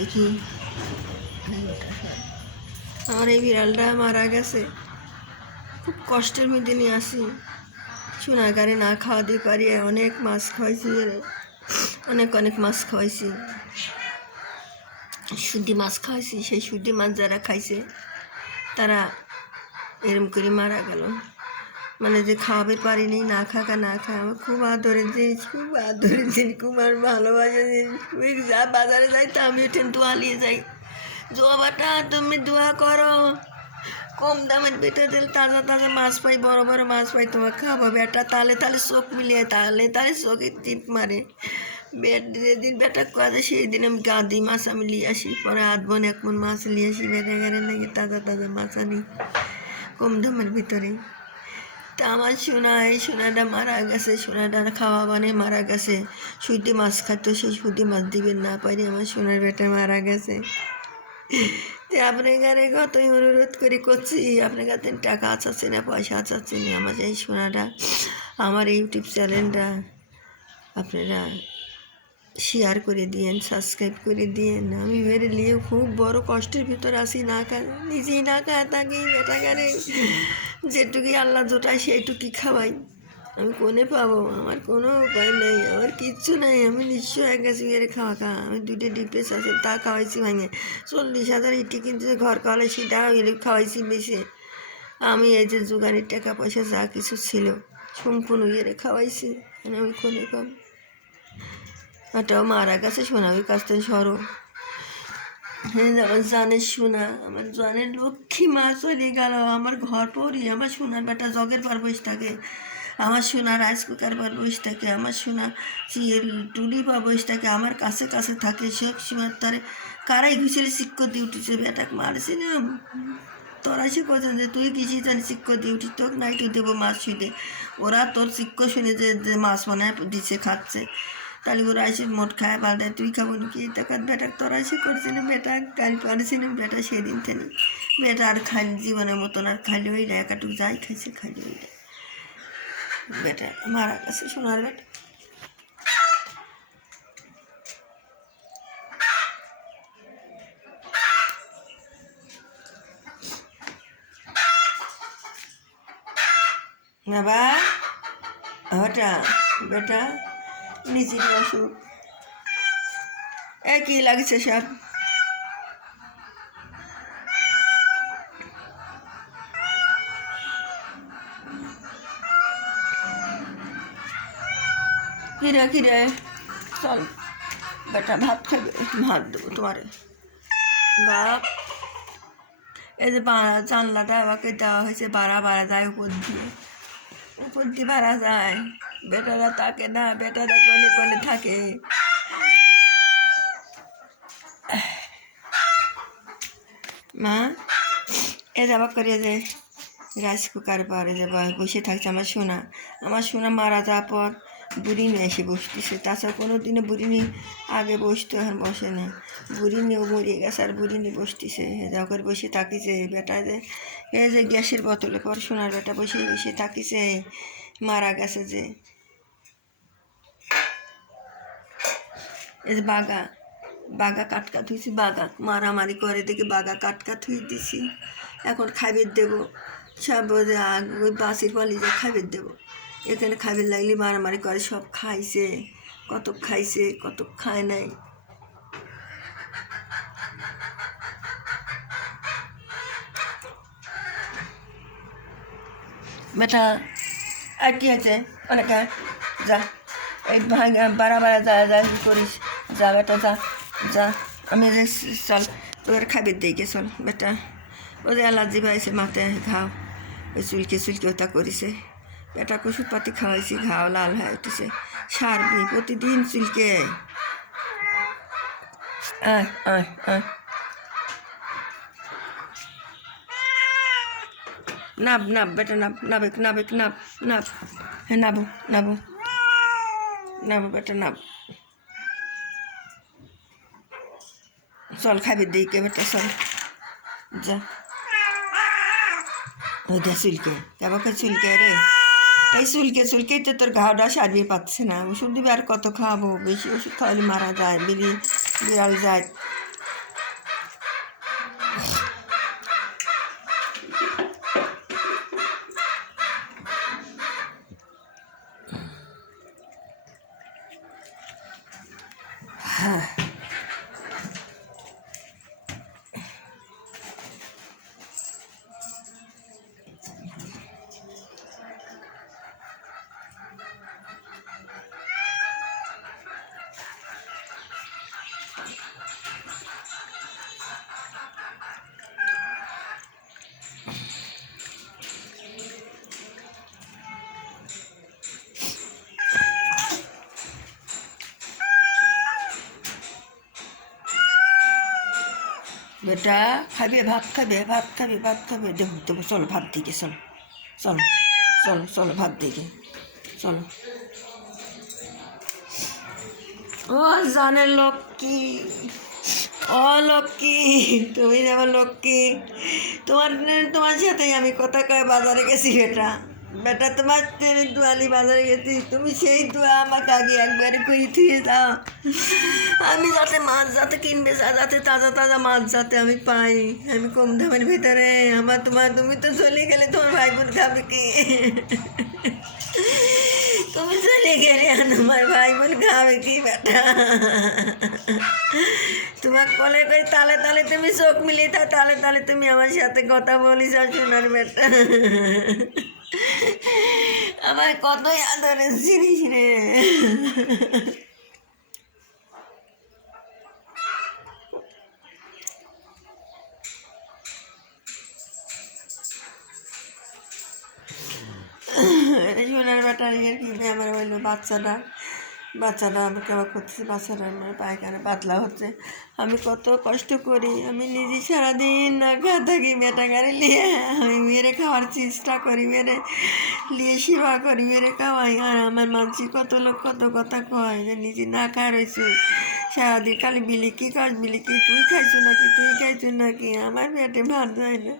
দেখি আমার এই বিড়ালটা মারা গেছে, খুব কষ্টের মধ্যে নিয়ে আসি। সোনাগারে না খাওয়া দিয়ে পারি, অনেক মাছ খাওয়াইছি, অনেক অনেক মাছ খাওয়াইছি, শুদ্ধি মাছ খাওয়াইছি। সেই শুদ্ধি মাছ যারা খাইছে তারা এরম করে মারা গেল। মানে যে খাওয়াবে পারিনি, না খাকা না খায়। আমার খুব আদরের জিনিস, খুব আদরের জিনিস, খুব আর ভালোবাসার জিনিস। যা বাজারে যাই তো আমি ওঠেন দোয়া নিয়ে যাই, জোয়া বাটা তুমি দোয়া করো, কম দামের বেটা দিল তাজা তাজা মাছ পাই, বড় বড় মাছ পাই, তোমার খাবো বেটা। তালে তালে চোখ মিলিয়ে তালে তালে চোখে টিপ মারে। যেদিন বেটা কাজে সেই দিন আমি গাদি মাছ আমি নিয়ে আসি, পরে আধ বোন এক মন মাছ নিয়ে আসি, বেটা গাড়ি নাকি তাজা তাজা মাছ আনি কম দামের ভিতরে। তা আমার সোনা, এই সোনাটা মারা গেছে, সোনাটার খাওয়া মানে মারা গেছে। সুইটি মাছ খাতো, সেই সুইটি মাছ দিবেন না পারি, আমার সোনার বেটা মারা গেছে। আপনার কাছে কতই অনুরোধ করে করছি, আপনার কাছে টাকা আচাচ্ছে না, পয়সা আচাচ্ছে না, আমার এই সোনাটা, আমার ইউটিউব চ্যানেলটা আপনারা শেয়ার করে দিয়েন, সাবস্ক্রাইব করে দিয়েন। আমি মেরে নিয়ে খুব বড় কষ্টের ভিতর আসি, না খায় নিজেই না খায় থাকি, বেটা গানে যেটুকুই আল্লাহ জোটায় সেইটুকুই খাওয়াই। আমি কোনে পাবো? আমার কোনো উপায় নেই, আমার কিচ্ছু নেই। আমি নিশ্চয় হয়ে গেছি এর খাওয়া খা। আমি দুটো ডিপ্রেস আছে তা খাওয়াইছি ভাঙে, 40,000 ইটি কিনতে ঘর খাওয়ালে সেটা খাওয়াইছি বেশি। আমি এই যে জোগানের টাকা পয়সা যা কিছু ছিল সম্পূর্ণ ইয়ে খাওয়াইছি, আমি কোনে পাবো? এটাও মারা গেছে, সোনাবির কাছ থেকে সরো। হ্যাঁ, আমার জানের সোনা, আমার জানের লক্ষ্মী মা চলে গেল। আমার ঘর পরি, আমার সোনার বেটা জগের পর বসে থাকে, আমার সোনা রাইস কুকার পর বসে থাকে, আমার সোনা টুলি পর বসে থাকে, আমার কাছে কাছে থাকে সব সময়। তারে কারাই ঘুষেলে শিক্ষক দিয়ে উঠেছে, বেটাকে মারছি না তোরা সে করছেন যে তুই কিছু জানি শিক্ষক দিয়ে উঠিস, তোকে নাইটু দেবো মাছ ছুঁতে। ওরা তোর শিক্ষক শুনে যে মাছ মানে দিচ্ছে খাচ্ছে, তাহলে ওরা এসে মোট খায় পাল্টায়, তুই খাবো নাকি? টাকা বেটা তোরা এসে করছে না, বেটা গাল পারছি না, বেটা সেদিন থেকে বেটা আর খাই জীবনের মতন আর খাইলে ওই একাটুক যাই খাইছে খাইলে ওই বেটা মারা গেছে, সোনার বেটা। বাবা ওটা বেটা নিজের অসুখ, একই লাগছে সব। কিরে কিরে চল বেটা ভাত খাবে, ভাত দেবো তোমার বাপ। এই যে জানলাটা আমাকে দেওয়া হয়েছে, বাড়া বাড়া যায় উপর দিয়ে, উপর দিয়ে বাড়া যায়। বেটারা থাকে না, বেটারা কোনে কোনে থাকে। মা এ যাবা করে যে রাইস কুকার পরে যে বসে থাকছে আমার সোনা, আমার সোনা মারা যাওয়ার পর বুড়িনি এসে বসতেছে। তাছাড়া কোনো দিনে বুড়িনি আগে বসতো, এখন বসে না। বুড়িনিও মরিয়ে গেছে আর বুড়িনি বসতেছে, যা করে বসে থাকিছে। বেটা যে এই যে গ্যাসের বোতলে পর সোনার বেটা বসে বসে থাকিছে, মারা গেছে যে। এই যে বাগা বাগা কাটকাট হয়েছি, বাগা মারামারি করে দেখে বাগা কাটকাট হয়ে দিছি। এখন খাইবের দেবো সব, ওই বাসির পালি যে খাইবের দেবো, এখানে খাইবের লাগলে মারামারি করে। সব খাইছে, কত খাইছে কত খায় নাই। বেটা আর কি আছে অনেক, যা এই বাড়া বাড়া যা যা করিস, যা বেটা যা যা। আমি চল তোর খাইবের দিকে চল বেটা। ওদের অ্যালার্জি পাইছে, মাথায় ঘাও, ওই চুলকে চুলকে ওটা করেছে। বেটা ওষুধপাতি খাওয়াইছি, ঘাও লাল হয়ে উঠেছে। সারবি প্রতিদিন চুলকে। আয় আয় আয় নাব নাব বেটা নাব, নাবে নাবে নাব নাব, হ্যাঁ নাবো নাবো নাবো বেটা নাব। চল খাবি দিকে বেটা চল যা। ওই দে চুলকে কেবাকে চুলকে রে, এই চুলকে চুলকেই তো তোর ঘাওটা সারবি পাচ্ছে না। ওষুধ দিবি আর কত খাওয়াবো? বেশি ওষুধ খাওয়ালে মারা যায়, বিড়াল যায়। বেটা খাবে, ভাত খাবে, ভাত খাবে, ভাত খাবে, দেবো দেবো, চলো ভাত দিকে, চলো চলো চলো চলো ভাত দিকে চলো। ও জানের লক্ষ্মী, ও লক্ষ্মী, তুমি যেমন লক্ষ্মী, তোমার তোমার সাথেই আমি কথা কয়ে বাজারে গেছি বেটা। বেটা তোমার দোয়ালি বাজারে গেছি, তুমি সেই দোয়া আমাকে আগে একবারে করে দিয়ে দাও, আমি যাতে মাছ যাতে কিনবে যাতে তাজা তাজা মাছ যাতে আমি পাই, আমি কম দামের ভিতরে। আমার তোমার তুমি তো চলে গেলে তোমার ভাই বোন খাবে কি? তুমি চলে গেলে তোমার ভাই বোন খাবে কি বেটা? তোমার কলে করে তালে তালে তুমি চোখ মিলিয়ে থাও, তালে তালে তুমি আমার সাথে কথা বলিস আর শোনার বেটা। আমার কতই আদরের জিনিস রে। সোনার বেটার ইয়ে কি আমার হইলো বাচ্চাটা আমাকে আবার করতেছে, বাচ্চাটা মানে পায়খানা পাতলা হচ্ছে। আমি কত কষ্ট করি, আমি নিজে সারাদিন না খা থাকি, বেটা গাড়ি নিয়ে আমি মেরে খাওয়ার চেষ্টা করি, মেরে নিয়ে সেবা করি, মেরে খাওয়াই। আর আমার মানসি কত লোক কত কথা কয় যে নিজে না খা রয়েছে সারাদিন, খালি বিলি কি কাজ, বিলি কি তুই খাইছো নাকি, তুই খাইছো নাকি, আমার পেটে ভাত যায় না।